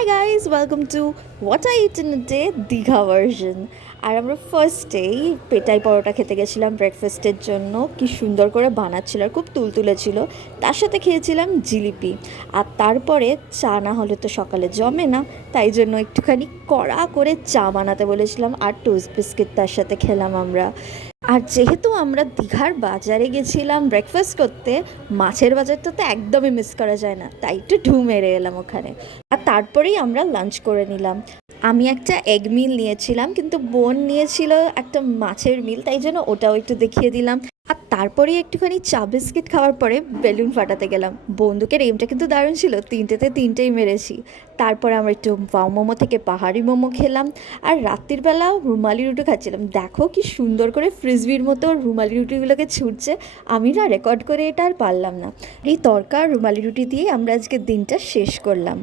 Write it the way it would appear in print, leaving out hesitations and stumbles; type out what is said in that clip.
Hi guys, welcome to What I Eat in a Day Digha version. আর আমরা ফার্স্টেই পেটাই পরোটা খেতে গেছিলাম ব্রেকফাস্টের জন্য। কি সুন্দর করে বানাচ্ছিল আর খুব তুলতুলে ছিল। তার সাথে খেয়েছিলাম জিলিপি। আর তারপরে চা না হলে তো সকালে জমে না, তাই জন্য একটুখানি কড়া করে চা বানাতে বলেছিলাম আর টোস্ট বিস্কিট তার সাথে খেলাম আমরা। আর যেহেতু আমরা দীঘার বাজারে গেছিলাম ব্রেকফাস্ট করতে, মাছের বাজারটা তো একদমই মিস করা যায় না, তাই একটু ঢু মেরে এলাম ওখানে। আর তারপরেই আমরা লাঞ্চ করে নিলাম। আমি একটা এগ মিল নিয়েছিলাম, কিন্তু বোন নিয়েছিল একটা মাছের মিল, তাই জন্য ওটাও একটু দেখিয়ে দিলাম। আর তারপরেই একটুখানি চা বিস্কিট খাওয়ার পরে বেলুন ফাটাতে গেলাম। বন্দুকের এমটা কিন্তু দারুণ ছিল, তিনটেতে তিনটেই মেরেছি। তারপরে আমরা একটু ওয়াও মোমো থেকে পাহাড়ি মোমো খেলাম। আর রাত্রির বেলা রুমালি রুটি খাচ্ছিলাম। দেখো কি সুন্দর করে ফ্রিসবির মতো রুমালি রুটিগুলোকে ছুটছে। আমি না রেকর্ড করে এটা আর পারলাম না। এই তরকা রুমালি রুটি দিয়ে আমরা আজকে দিনটা শেষ করলাম।